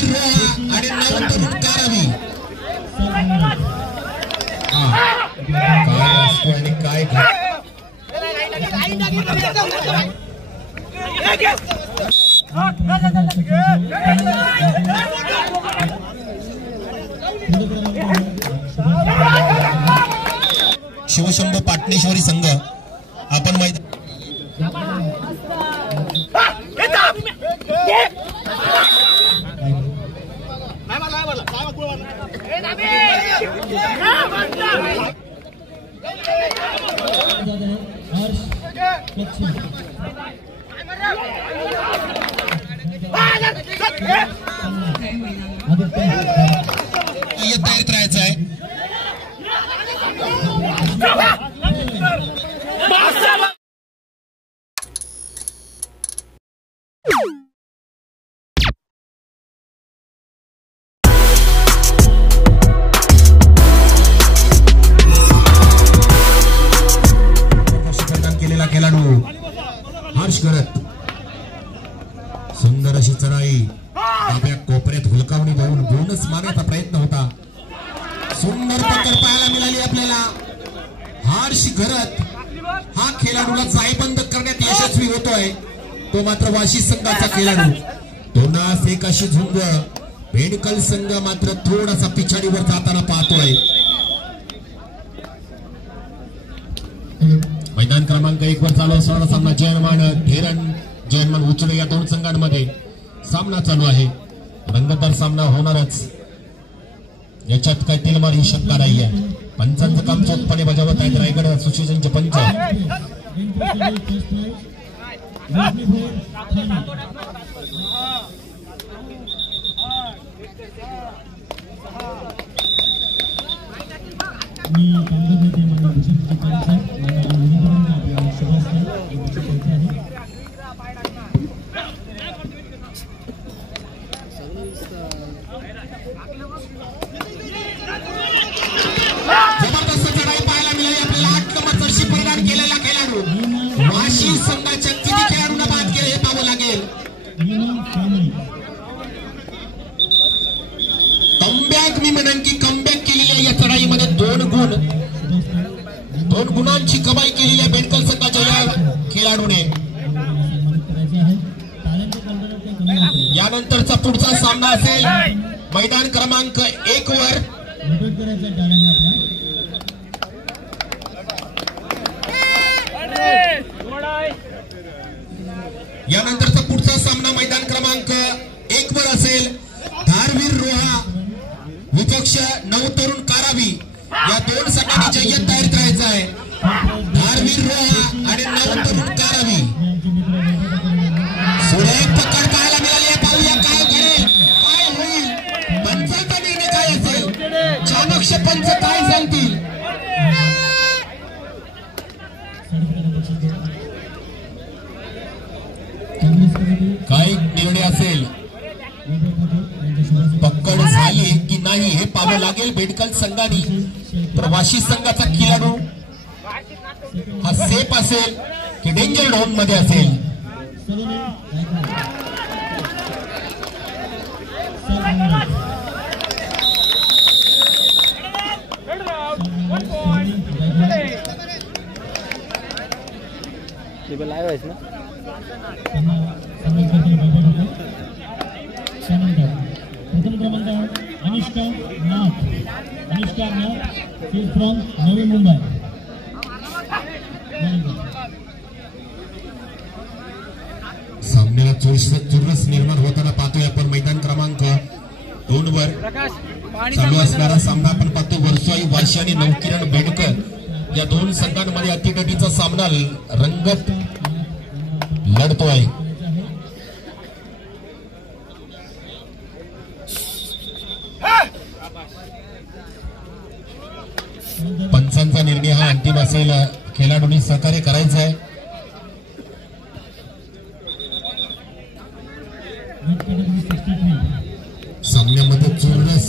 धारवीर रोहा आणि नवतरुण कारावी काय असतो आणि काय शिवशंभू पाटणेश्वरी संघ आपण मैदान तयारीत राहायचं आहे. केलेला खेळाडू हर्ष करत सुंदर अशी चढाई डाव्या कोपऱ्यात हुलकावणी देऊन बोनस मारण्याचा प्रयत्न होता. सुंदर पकड पाहायला मिळाली आपल्याला. हर्ष घरत हा खेळाडूला जायबंद करण्यात यशस्वी होतोय. तो मात्र वाशी संघाचा खेळाडू. दोनास एक अशी झुंज बेडकल संघ मात्र थोडासा पिछाडीवर जाताना पाहतोय. मैदान क्रमांक 1 वर चालू असणारा सामना जयमान धेरण जयमान उचले या दोन संघांमध्ये सामना चालू आहे. रंगतदार सामना होणारच याच्यात काही तिलमार ही शंका नाही आहे. पंचांचं काम चोखपणे बजावत आहेत रायगड असोसिएशनचे पंच. जबरदस्त चढाई पाहायला मिळाली आपल्याला. 8 नंबर जर्सी परिधान केलेला खेळाडू वाशी संघाच्या किती खेळाडूंना बाद केले हे पाहावं लागेल. कमबॅक मी म्हणेन की कमबॅक केलेली आहे या चढाईमध्ये. 2 गुणांची कमाई केलेली आहे बेडकल संघाच्या या खेळाडूने. यानंतरचा पुढचा सामना असेल मैदान क्रमांक 1 वर. यानंतरचा पुढचा सामना मैदान क्रमांक 1 वर असेल. धारवीर रोहा विपक्ष नवतरुण कारावी या दोन संघांनी जय्यत तयारीत राहायचं आहे. धारवीर रोहा आणि नवतरुण कारावी. सुरेख पकड पाहायला मिळाली आहे. पाहूया काय घडेल काय होईल. पंचांचा निर्णय काय असेल. चाणक्य पंच काय सांगतील. काय निर्णय असेल. पकड झाली की नाही हे पाहावं लागेल बेडकल संघाने. प्रवासी संघाचा खेळाडू हा सेफ असेल की डेंजर झोन मध्ये असेल. लाईव्ह आहेस ना. प्रथम क्रमांक अनिष्का नाथ. अनिष्का नाथ फ्रॉम नवी मुंबई. सामन्याला चुरस निर्माण होताना पाहतोय आपण. मैदान क्रमांक 2 वर चालू असणारा सामना आपण पाहतो. वर्सोई वाशी आणि नवकिरण बेडकर या दोन संघांमध्ये अतितटीचा सामना रंगत लढतोय. पंचांचा निर्णय हा अंतिम असेल. खेळाडूंनी सहकार्य करायचं आहे. सामन्यामध्ये चुरस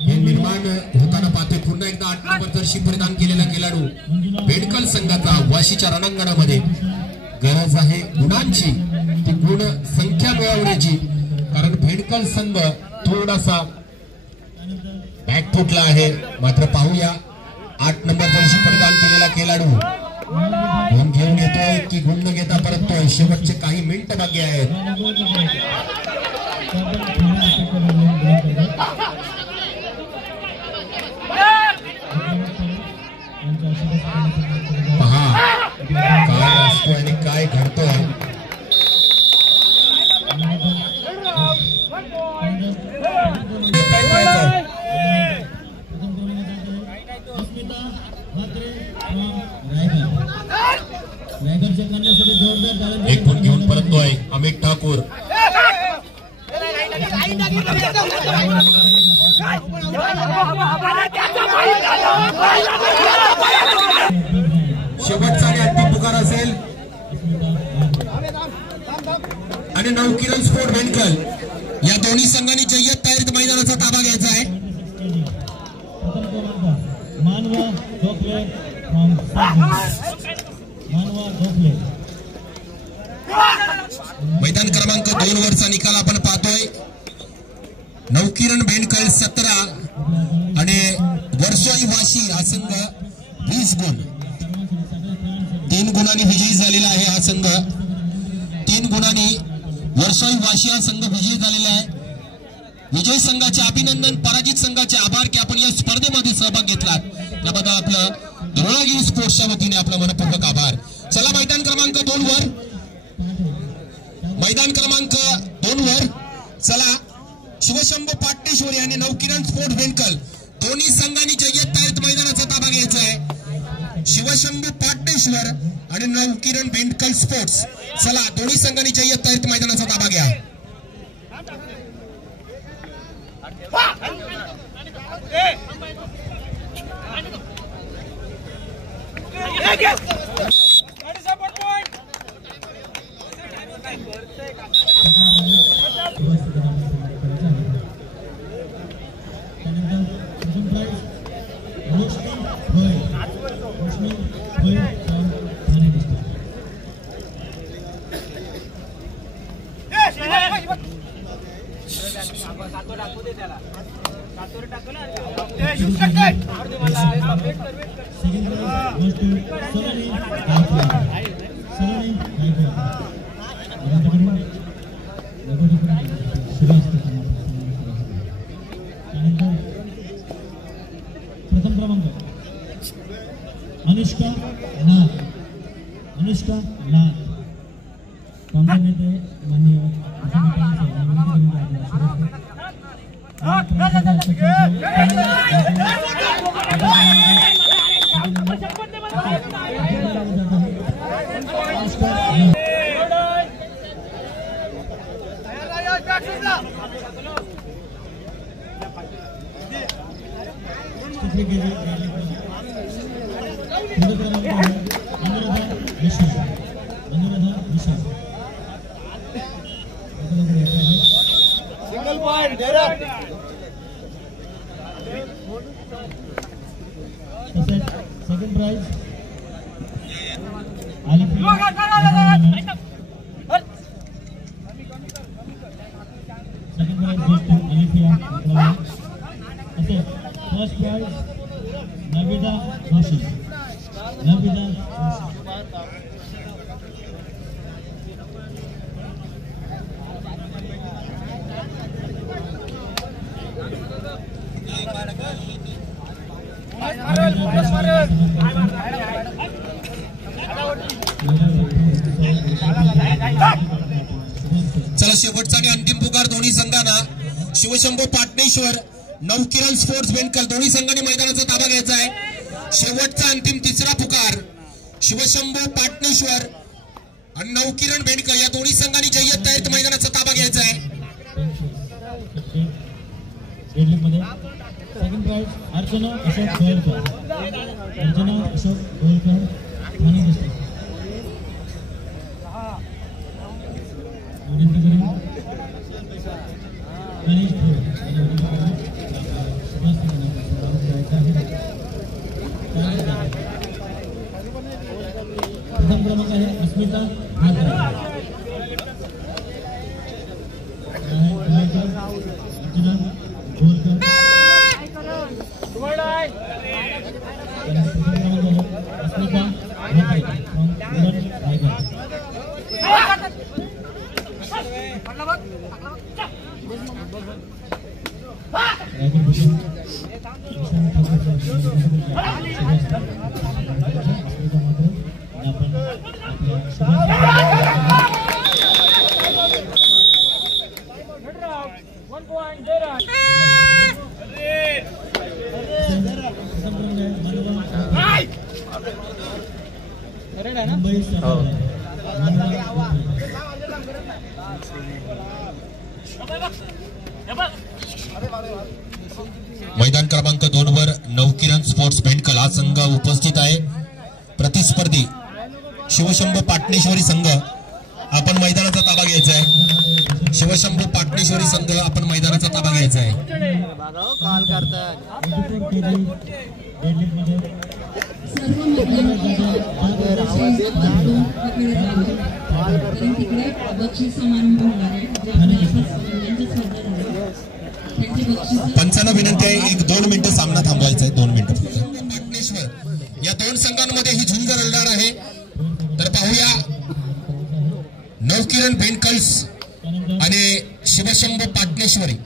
हे निर्माण होताना पाहतोय. पुन्हा एकदा 8 नंबर जर्सी परिधान केलेला खेळाडू बेडकल संघाचा वाशीच्या रणांगणामध्ये. गरज आहे गुणांची, ती गुण संख्या मिळवण्याची कारण भेडकल संघ थोडासा बॅक फुटला आहे. मात्र पाहूया 8 नंबर जर्सी परिधान केलेला खेळाडू गुण घेऊन येतोय की गुण न घेता परततोय. शेवटचे काही मिनिट बाकी आहेत. पहा काय असतो आणि काय घडतोय. एक गुण घेऊन परततोय अमित ठाकूर. शेवटचा आणि अंतिम पुकार असेल आणि नवकिरण स्पोर्ट बेंडकल या दोन्ही संघांनी जय्यत तयारीत मैदानाचा ताबा घ्यायचा आहे. मैदान क्रमांक 2 वरचा निकाल आपण पाहतोय. नवकिरण बेंडकल 17 आणि वर्सोई वाशी हा संघ 20 गुण. 3 गुणांनी विजयी झालेला आहे हा संघ. 3 गुणांनी वर्सोई वाशी हा संघ विजयी झालेला आहे. विजयी संघाचे अभिनंदन, पराजित संघाचे आभार की आपण या स्पर्धेमध्ये सहभाग घेतलात त्याबद्दल आपलं धुळागिरी स्पोर्ट्सच्या वतीने आपलं मनपूर्वक आभार. चला मैदान क्रमांक 2 वर, मैदान क्रमांक 2 वर चला. शिवशंभू पाटेश्वरी आणि नवकिरण स्पोर्ट बेंडकल दोन्ही संघांनी जय्यत तयारीत मैदानाचा ताबा घ्यायचा आहे. शिवशंभू पाटेश्वर आणि नवकिरण बेंडकल स्पोर्ट्स, चला दोन्ही संघांनी जय्यत तयारीत मैदानाचा ताबा घ्या. प्रथम क्रमांक अनुष्का नाथ. अनुष्का नाथ नेते माननीय single point direct. Second prize first prize नविदा भाषी. चला शेवटचा आणि अंतिम पुकार दोन्ही संघांना. शिवशंभू पाटणेश्वर नवकिरण स्पोर्ट्स बेंडकल दोन्ही संघांनी मैदानाचा ताबा घ्यायचा आहे. शेवटचा अंतिम तिसरा पुकार शिवशंभू पाटणेश्वर आणि नवकिरण बेंडकल या दोन्ही संघांनी जय्यत तयारीत मैदानाचा ताबा घ्यायचा आहे. Second prize Archana Ashok Goyalkar. Archana Ashok Goyalkar Thane district. Ganesh प्रथम क्रमांक आहे अस्मिता मैदान क्रमांक 2 वर नवकिरण स्पोर्ट्स भेंडकल हा संघ उपस्थित आहे. प्रतिस्पर्धी शिवशंभू पाटणेश्वरी संघ आपण मैदानाचा ताबा घ्यायचा आहे. शिवशंभू पाटणेश्वरी संघ आपण मैदानाचा ताबा घ्यायचा आहे. पंचांना विनंती आहे 1-2 मिनिटं सामना थांबवायचा आहे. 2 मिनिटं. पाटणेश्वर या दोन संघांमध्ये ही झुंज रंगणार आहे. तर पाहूया नवकिरण भेंडकल्स आणि शिवशंभू पाटणेश्वरी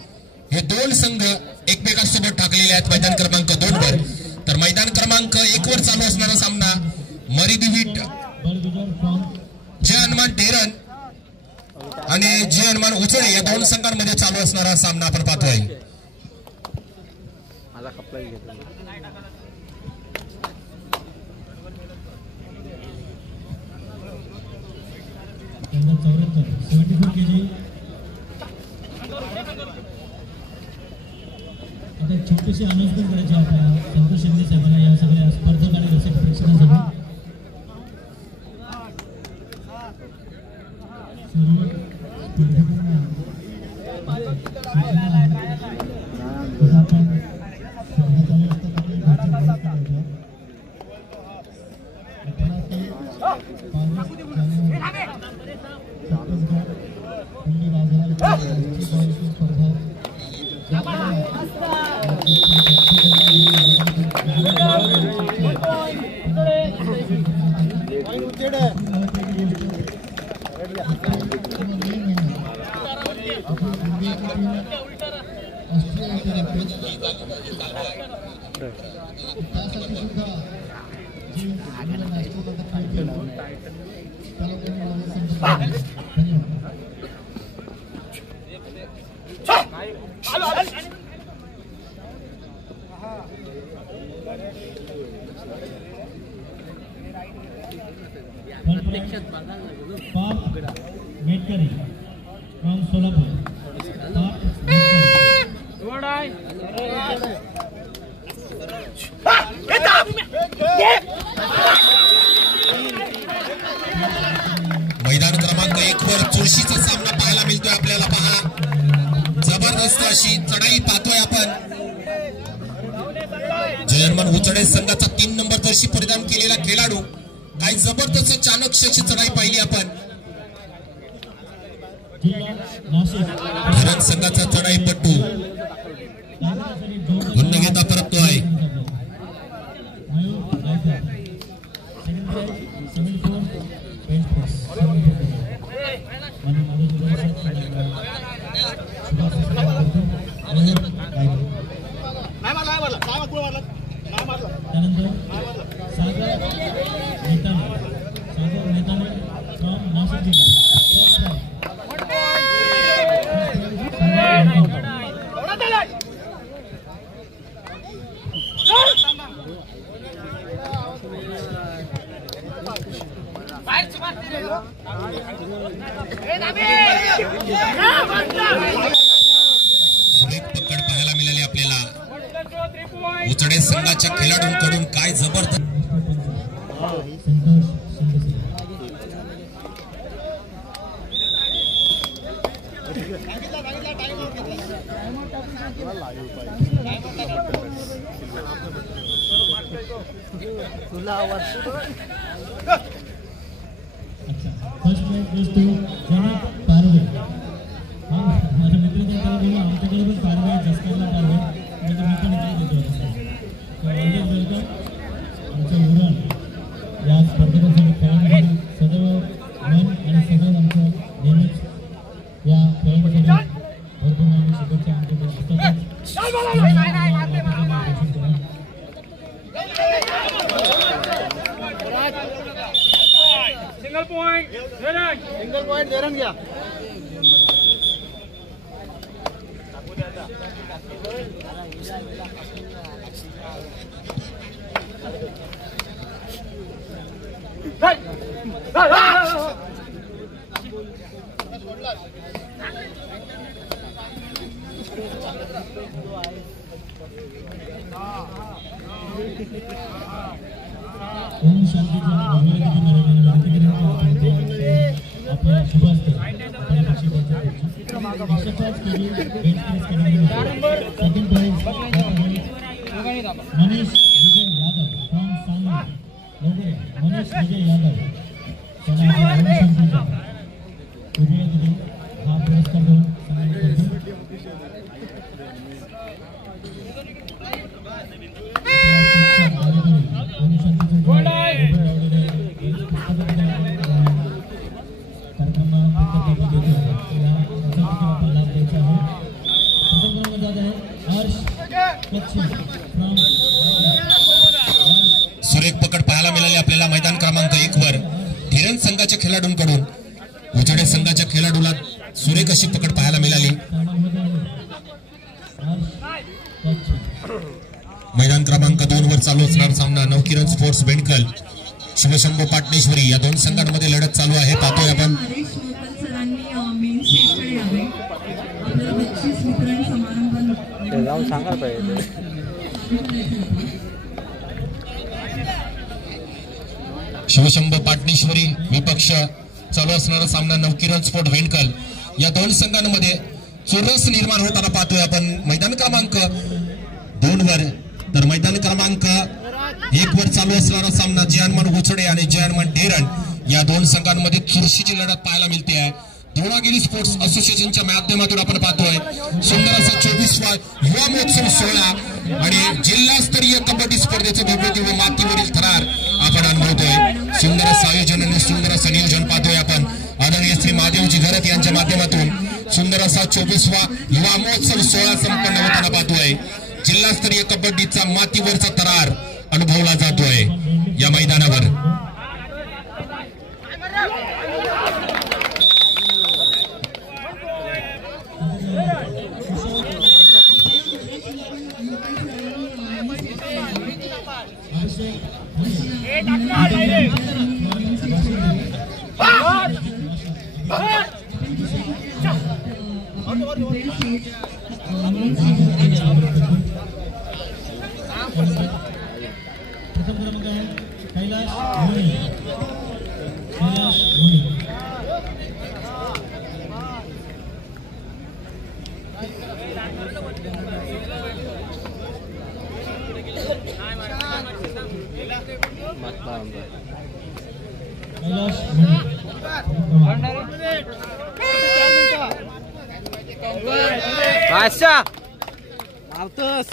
हे दोन संघ एकमेकांसोबत टाकलेले आहेत मैदान क्रमांक 2 वर. तर मैदान क्रमांक 1 वर चालू असणारा सामना मरीदिवीट जय हनुमान टेरन आणि जय हनुमान उचळे या दोन संघांमध्ये चालू असणारा सामना आपण पाहतोय. आता छोटीशी अनाउन्समेंट करायची आपल्याला संतोष शिंदे साहेबांना या सगळ्या स्पर्धक आणि रसिक प्रेक्षकांसाठी. Metkari from Solapur. मैदान क्रमांक 1 वर चुरशीचा सामना पाहायला मिळतोय आपल्याला. पहा जबरदस्त अशी चढाई पाहतोय आपण. जय हनुमान उचळे संघाचा 3 नंबर जर्सी परिधान केलेला खेळाडू काही जबरदस्त चाणक्यची चढाई पाहिली आपण. धरण संघाचा चढाई पट्टू पुन्हा घेता परततोय. पकड पाहायला मिळाली आपल्याला. उचडे संघाच्या खेळाडूंकडून काय जबरदस्त फर्स्ट मैच गोes to जनक पारवे. माझ्या मित्रांना बोललो आमच्याकडे पण पारवे जसकारला पारवे म्हणजे मी पण इकडे देतो. Always welcome. आमचं उरण या स्पर्धेसाठी खेळामध्ये सदैव मन आणि सदैव आमचं नेहमीच या खेळासाठी भरपूर आम्ही शुभेच्छा सिंगल पॉइंट धरण घ्या. ओम शांतीच्या आपल्या शुभास्ते मनीष विजय यादव फ्रॉम सांगली. मनीष विजय यादव हा पुरस्कार देऊन सुरेख पकड पाहायला मिळाली आपल्याला मैदान क्रमांक 1 वर धीरण संघाच्या खेळाडूंकडून उजडे संघाच्या खेळाडूला सुरेख अशी पकड पाहायला मिळाली. मैदान क्रमांक 2 वर चालू असणारा सामना नवकिरण स्पोर्ट्स बेंडकल शिवशंभू पाटणेश्वरी या दोन संघांमध्ये लढत चालू आहे. पाहतोय आपण शिवशंभू पाटणेश्वरी विपक्ष चालू असणारा सामना नवकिरण स्पोर्ट बेंडकल या दोन संघांमध्ये चुरस निर्माण होताना पाहतोय आपण मैदान क्रमांक 2 वर. तर मैदान क्रमांक 1 वर चालू असणारा सामना जयनमन उचडे आणि जयनमन ढेरण या दोन संघांमध्ये चुरशीची लढत पाहायला मिळते आहे. धोणागिरी स्पोर्ट्स असोसिएशनच्या माध्यमातून आपण पाहतोय सुंदर असा 24वा युवा महोत्सव सोहळा आणि जिल्हास्तरीय कबड्डी स्पर्धेचे भव्य दिव्य मातीवरील थरार आपण अनुभवतोय. सुंदर असं आयोजन आणि सुंदर असं नियोजन पाहतोय आपण आदरणीय श्री महादेवजी घरत यांच्या माध्यमातून सुंदर असा 24वा युवा महोत्सव सोहळा संपन्न होताना पाहतोय. जिल्हास्तरीय कबड्डीचा मातीवरचा थरार अनुभवला जातोय या मैदानावर. अच्छा आवतोस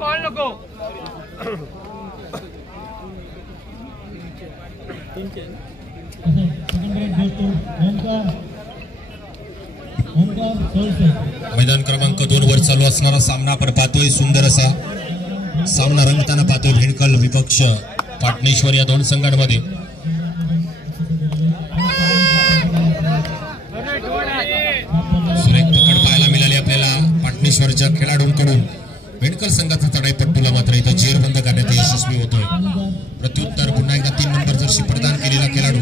कॉल नको मैदान क्रमांक 2 वर चालू असणारा सामना आपण पाहतोय. सुंदर असा सामना रंगताना पाहतोय भेडकल विपक्ष पाटणेश्वर या दोन संघांमध्ये. सुरेख पकड पाहायला मिळाली आपल्याला पाटणेश्वरच्या खेळाडूंकडून. भेडकल संघाचा चढाईपट्टूला मात्र इथं जेरबंद करण्यात यशस्वी होतोय. प्रत्युत्तर पुन्हा एकदा 3 नंबर जर्सी प्रदान केलेला खेळाडू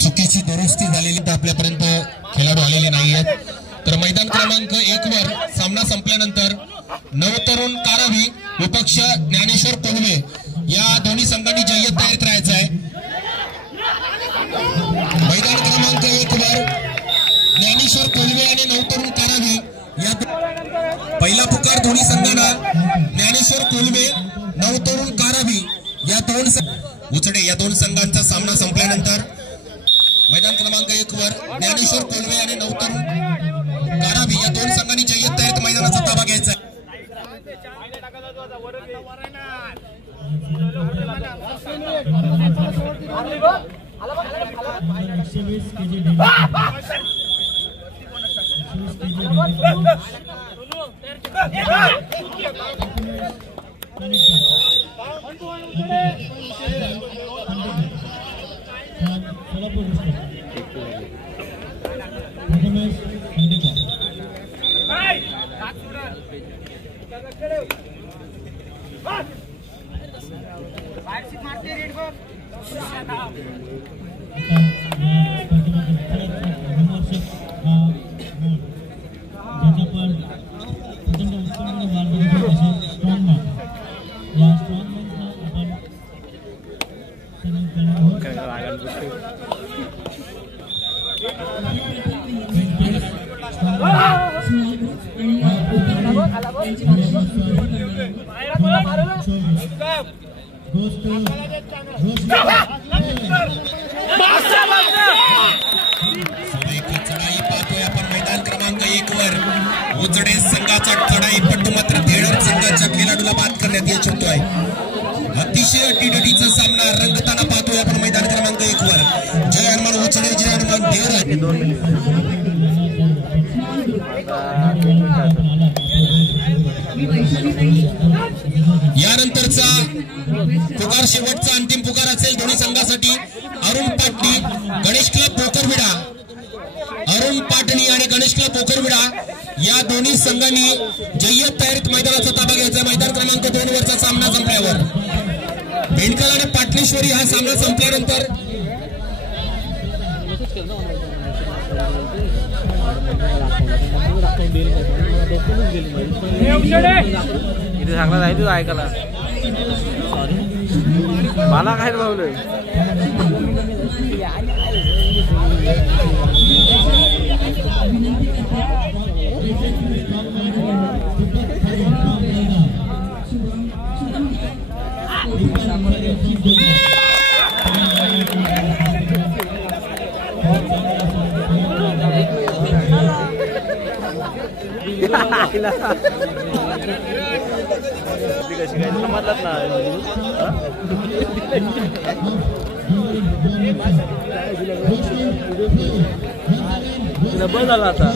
चुकीची दुरुस्ती झालेली तर आपल्यापर्यंत खेळाडू आलेले नाही आहेत. तर मैदान क्रमांक 1 वर सामना संपल्यानंतर नवतरुण कारावी विपक्ष ज्ञानेश्वर कोल्हे या दोन्ही संघांनी जय्यत तयार करायचं आहे. मैदान क्रमांक 1 वर ज्ञानेश्वर कोल्हे आणि नवतरुण कारावी या पहिला पुकार दोन्ही संघांना ज्ञानेश्वर कोल्हे नवतरुण कारावी या उचडे या दोन संघांचा सामना संपल्यानंतर मैदान क्रमांक 1 वर ज्ञानेश्वर कोल्हे आणि नवतरुण कारावी या दोन संघांनी जय्यत तयारीत मैदानाचा ताबा घ्यायचा. चढाई पाहतोय आपण मैदान क्रमांक 1 वर उचडे संघाचा चढाई पट्टू मात्र धेडर संघाच्या खेळाडूला बाद करण्यात यश होतोय. अतिशय अटीतटीचा सामना रंगताना पाहतोय आपण मैदान क्रमांक 1 वर. जय हनुमान उचडे जय हनुमान धेडर. यानंतरचा पुकार शेवटचा अंतिम पुकार असेल दोन्ही संघासाठी. अरुण पाटणी गणेश क्लब पोकरविडा, अरुण पाटणी आणि गणेश क्लब पोकरविडा या दोन्ही संघांनी जय्यत तयारीत मैदानाचा ताबा घ्यायचा. मैदान क्रमांक 2 वरचा सामना संपल्यावर बेंडकल आणि पाटणेश्वरी हा सामना संपल्यानंतर इथे सांगला नाही तुझं ऐकायला मला काय भावलं. कशी काय समजलात ना बस झाला आता.